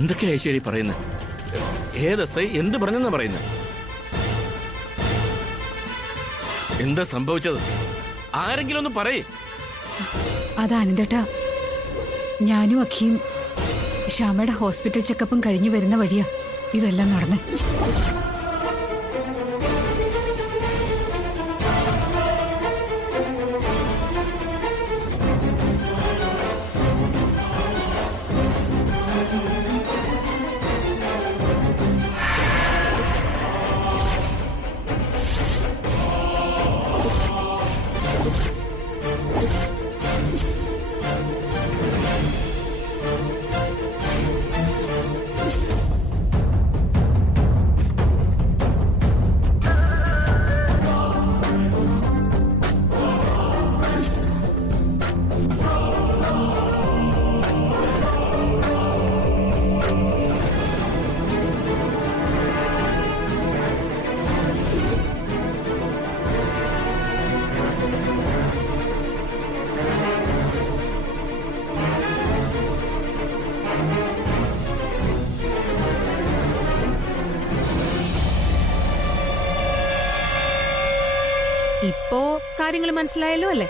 എന്തൊക്കെയാ ഐശ്വര്യ പറയുന്നത്? ഏതസ് എന്ത് പറഞ്ഞെന്നാ പറയുന്നത്? എന്താ സംഭവിച്ചത്? ആരെങ്കിലും ഒന്ന് പറയേ. അത് ആനന്ദേട്ടാ, ഞാനും അഖിയും ശ്യാമയുടെ ഹോസ്പിറ്റൽ ചെക്കപ്പും കഴിഞ്ഞു വരുന്ന വഴിയാ ഇതെല്ലാം നടന്നേ. ഇപ്പോ കാര്യങ്ങൾ മനസ്സിലായല്ലോ അല്ലേ?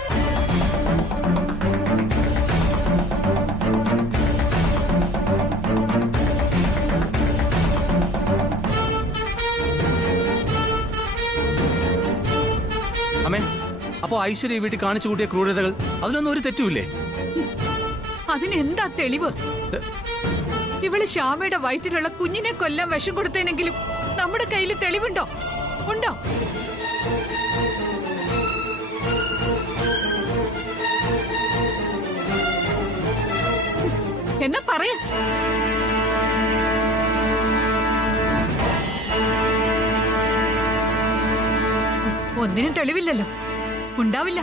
അമ്മേ, അപ്പോ ഐശ്വര്യ വീട്ടിൽ കാണിച്ചു കൂട്ടിയ ക്രൂരതകൾ അതിനൊന്നും ഒരു തെറ്റുമില്ലേ? അതിനെന്താ തെളിവ്? ഇവള് ശ്യാമയുടെ വയറ്റിലുള്ള കുഞ്ഞിനെ കൊല്ലാൻ വിഷം കൊടുത്തേനെങ്കിലും നമ്മുടെ കയ്യിൽ തെളിവുണ്ടോ? ഉണ്ടോ? എന്നാ പറയാ. ഒന്നിനും തെളിവില്ലല്ലോ, ഉണ്ടാവില്ല.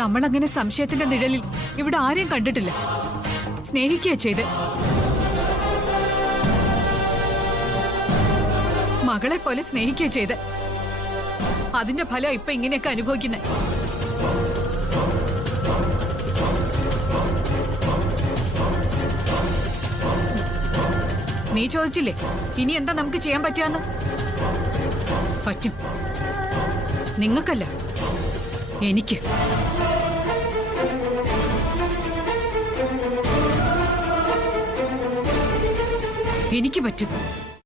നമ്മളങ്ങനെ സംശയത്തിന്റെ നിഴലിൽ ഇവിടെ ആരെയും കണ്ടിട്ടില്ല. സ്നേഹിക്കുക ചെയ്ത് മകളെ പോലെ സ്നേഹിക്കുക ചെയ്ത് അതിന്റെ ഫലം ഇപ്പൊ ഇങ്ങനെയൊക്കെ അനുഭവിക്കുന്നേ. നീ ചോദിച്ചില്ലേ ഇനി എന്താ നമുക്ക് ചെയ്യാൻ പറ്റുകയെന്ന്? പറ്റും. നിങ്ങൾക്കല്ല, എനിക്ക്. എനിക്ക് പറ്റും.